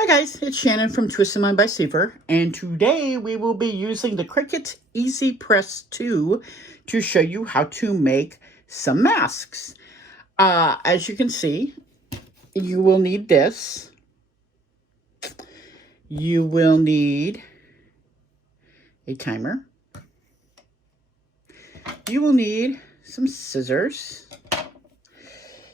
Hi guys, it's Shannon from Twisted Mind by Seaver, and today we will be using the Cricut Easy Press 2 to show you how to make some masks. As you can see, you will need this. You will need a timer. You will need some scissors.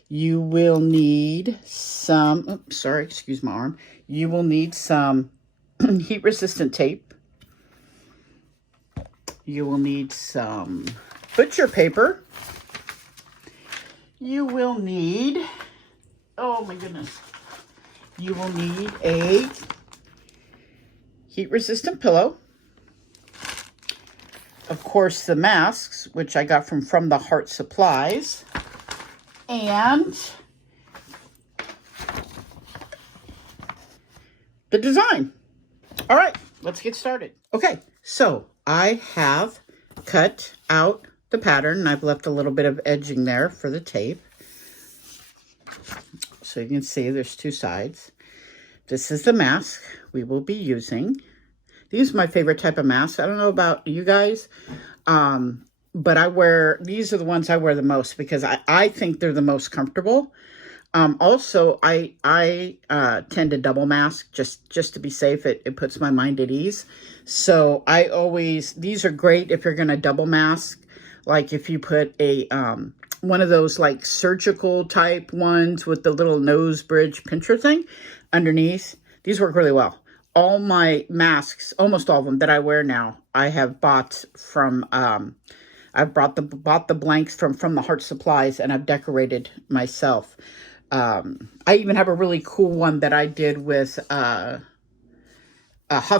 You will need some, oops, sorry, excuse my arm. You will need some heat-resistant tape. You will need some butcher paper. You will need, oh my goodness, you will need a heat-resistant pillow. Of course, the masks, which I got from the Heart Supplies. And the design. All right, let's get started. Okay, so I have cut out the pattern and I've left a little bit of edging there for the tape. So you can see there's two sides. This is the mask we will be using. These are my favorite type of mask. I don't know about you guys, but these are the ones I wear the most because I think they're the most comfortable. Also, I tend to double mask just to be safe. It puts my mind at ease. So these are great if you're going to double mask. Like if you put a, one of those like surgical type ones with the little nose bridge pincher thing underneath. These work really well. All my masks, almost all of them that I wear now, I have bought from, I've bought the blanks from the Heart Supplies, and I've decorated myself. I even have a really cool one that I did with Hot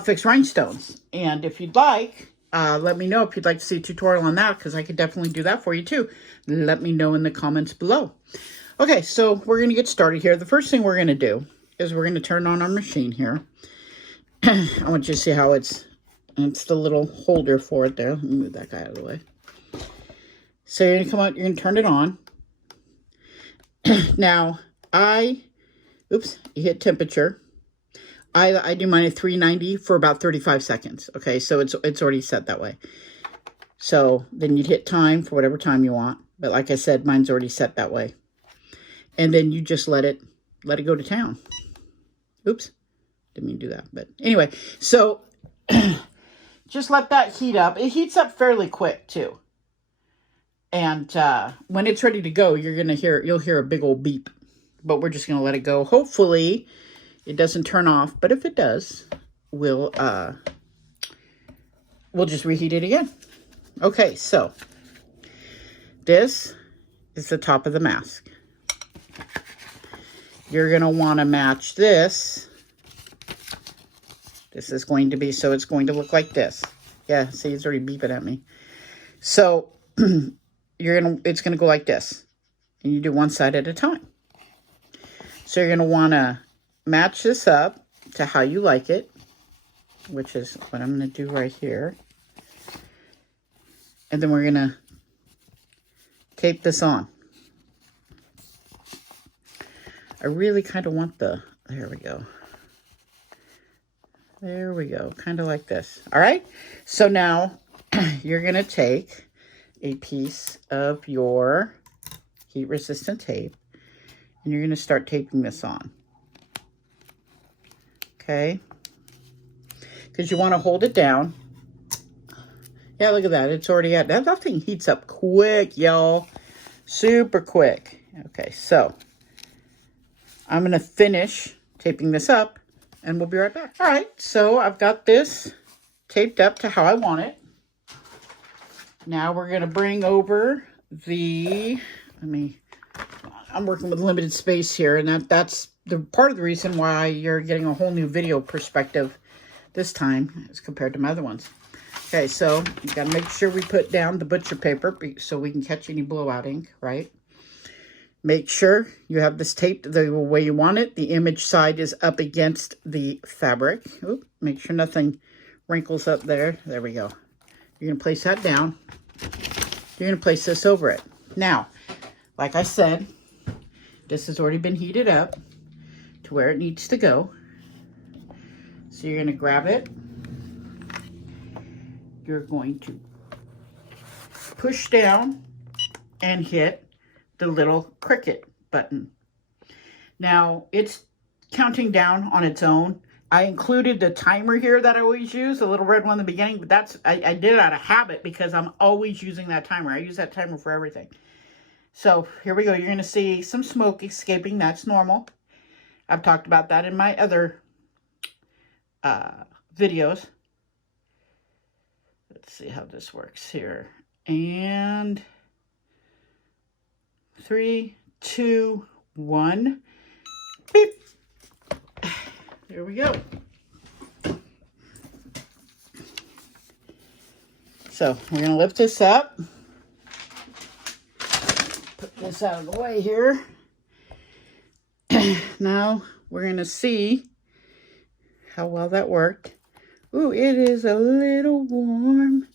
Fix rhinestones. And if you'd like, let me know if you'd like to see a tutorial on that, because I could definitely do that for you too. Let me know in the comments below. Okay, so we're going to get started here. The first thing we're going to do is we're going to turn on our machine here. I want you to see how it's the little holder for it there. Let me move that guy out of the way. So you're going to come out, you're going to turn it on. Now, you hit temperature. I do mine at 390 for about 35 seconds. Okay, so it's already set that way. So then you'd hit time for whatever time you want. But like I said, mine's already set that way. And then you just let it go to town. Oops, didn't mean to do that. But anyway, so just let that heat up. It heats up fairly quick too. And when it's ready to go, you'll hear a big old beep. But we're just going to let it go. Hopefully, it doesn't turn off. But if it does, we'll just reheat it again. Okay, so this is the top of the mask. You're going to want to match this. This is going to be, so it's going to look like this. Yeah, see, it's already beeping at me. So it's going to go like this. And you do one side at a time. So you're going to want to match this up to how you like it, which is what I'm going to do right here. And then we're going to tape this on. I really kind of want there we go. There we go, kind of like this. All right, so now you're going to take a piece of your heat-resistant tape, and you're going to start taping this on. Okay? Because you want to hold it down. Yeah, look at that. It's already at, that thing heats up quick, y'all. Super quick. Okay, so I'm going to finish taping this up, and we'll be right back. All right, so I've got this taped up to how I want it. Now we're going to bring over I'm working with limited space here, and that's the part of the reason why you're getting a whole new video perspective this time as compared to my other ones. Okay, so you got to make sure we put down the butcher paper so we can catch any blowout ink, right? Make sure you have this taped the way you want it. The image side is up against the fabric. Oop, make sure nothing wrinkles up there. There we go. You're going to place that down. You're going to place this over it. Now, like I said, this has already been heated up to where it needs to go. So you're going to grab it. You're going to push down and hit the little Cricut button. Now, it's counting down on its own. I included the timer here that I always use, the little red one in the beginning, but that's I did it out of habit because I'm always using that timer. I use that timer for everything. So here we go. You're going to see some smoke escaping. That's normal. I've talked about that in my other videos. Let's see how this works here. And 3, 2, 1. Beep. There we go. So we're going to lift this up. Put this out of the way here. Now we're going to see how well that worked. Ooh, it is a little warm.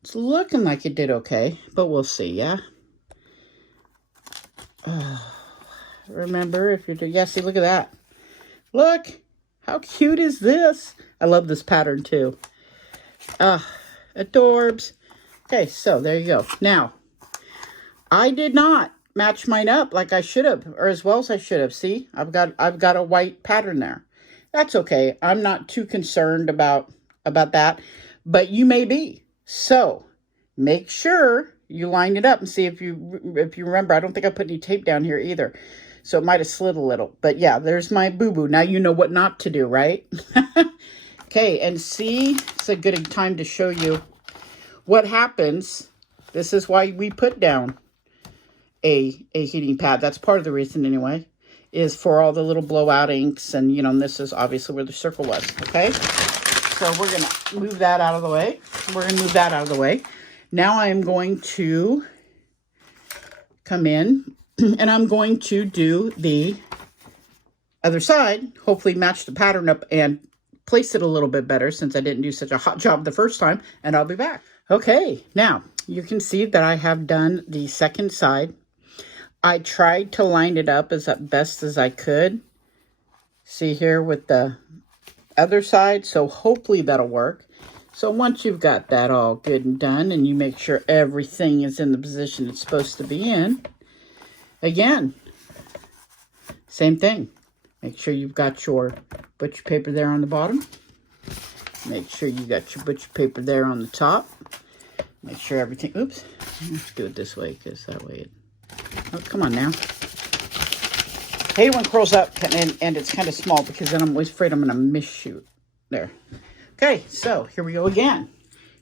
It's looking like it did okay, but we'll see, yeah? Remember, if you're doing, yeah, see, look at that. Look, how cute is this? I love this pattern too. Adorbs. Okay, so there you go. Now, I did not match mine up like I should have, or as well as I should have. See, I've got a white pattern there. That's okay. I'm not too concerned about that, but you may be. So make sure you line it up and see if you remember. I don't think I put any tape down here either, so it might have slid a little. But yeah, there's my boo-boo. Now you know what not to do, right? Okay, and see, it's a good time to show you what happens. This is why we put down a heating pad. That's part of the reason anyway, is for all the little blowout inks. And, you know, and this is obviously where the circle was, okay? So we're going to move that out of the way. Now I'm going to come in and I'm going to do the other side, hopefully match the pattern up and place it a little bit better since I didn't do such a hot job the first time, and I'll be back. Okay, now you can see that I have done the second side. I tried to line it up as best as I could. See here with the other side, so hopefully that'll work. So once you've got that all good and done and you make sure everything is in the position it's supposed to be in, again, same thing. Make sure you've got your butcher paper there on the bottom. Make sure you got your butcher paper there on the top. Make sure everything, oops, let's do it this way because that way it, oh, come on now. I hate when it curls up and it's kind of small because then I'm always afraid I'm going to miss-shoot. There. Okay, so here we go again.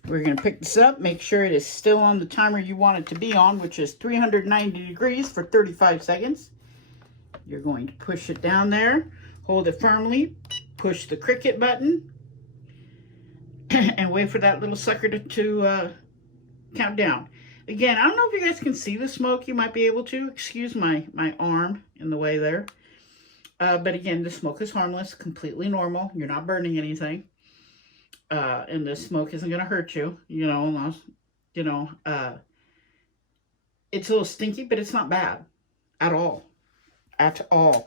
We're going to pick this up, make sure it is still on the timer you want it to be on, which is 390 degrees for 35 seconds. You're going to push it down there, hold it firmly, push the Cricut button, and wait for that little sucker to count down. Again, I don't know if you guys can see the smoke. You might be able to. Excuse my arm in the way there. But again, the smoke is harmless, completely normal. You're not burning anything. And the smoke isn't going to hurt you, you know, unless, you know, it's a little stinky, but it's not bad at all. At all.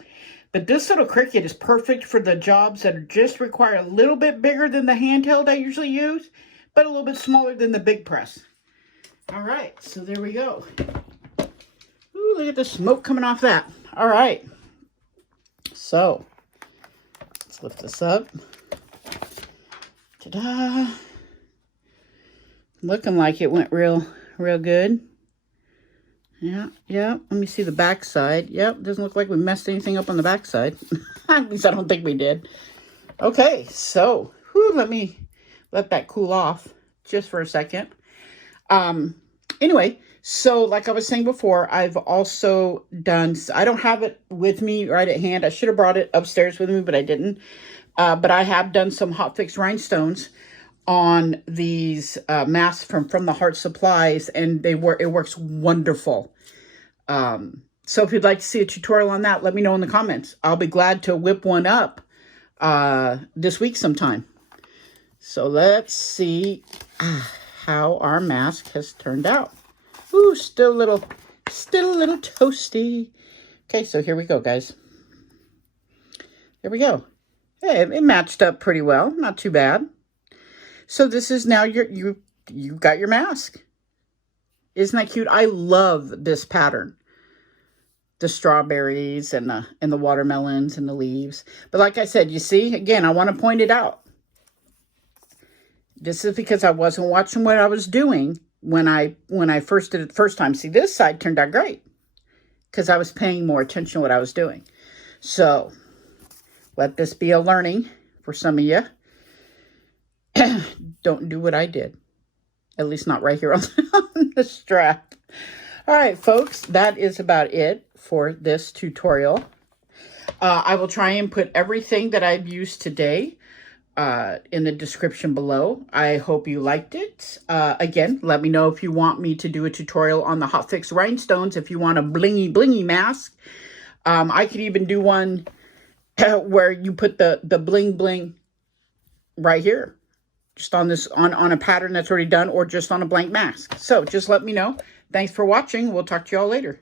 But this little Cricut is perfect for the jobs that just require a little bit bigger than the handheld I usually use, but a little bit smaller than the big press. All right, so there we go. Ooh, look at the smoke coming off that. All right. So, let's lift this up. Ta-da. Looking like it went real good. Yeah. Let me see the back side. Yep, doesn't look like we messed anything up on the back side. At least I don't think we did. Okay, so let me let that cool off just for a second. Anyway, so like I was saying before, I've also done, I don't have it with me right at hand. I should have brought it upstairs with me, but I didn't. But I have done some hot fix rhinestones on these masks from the Heart Supplies, and it works wonderful. So if you'd like to see a tutorial on that, let me know in the comments. I'll be glad to whip one up this week sometime. So let's see how our mask has turned out. Ooh, still a little toasty. Okay, so here we go, guys. Here we go. Hey, it matched up pretty well. Not too bad. So this is now you got your mask. Isn't that cute? I love this pattern. The strawberries and the watermelons and the leaves. But like I said, you see, again, I want to point it out. This is because I wasn't watching what I was doing when I first did it the first time. See, this side turned out great because I was paying more attention to what I was doing. So let this be a learning for some of you. Don't do what I did. At least not right here on the strap. All right, folks, that is about it for this tutorial. I will try and put everything that I've used today in the description below. I hope you liked it. Again, let me know if you want me to do a tutorial on the Hot Fix Rhinestones, if you want a blingy blingy mask. I could even do one where you put the bling bling right here, just on this on a pattern that's already done, or just on a blank mask. So just let me know. Thanks for watching. We'll talk to y'all later.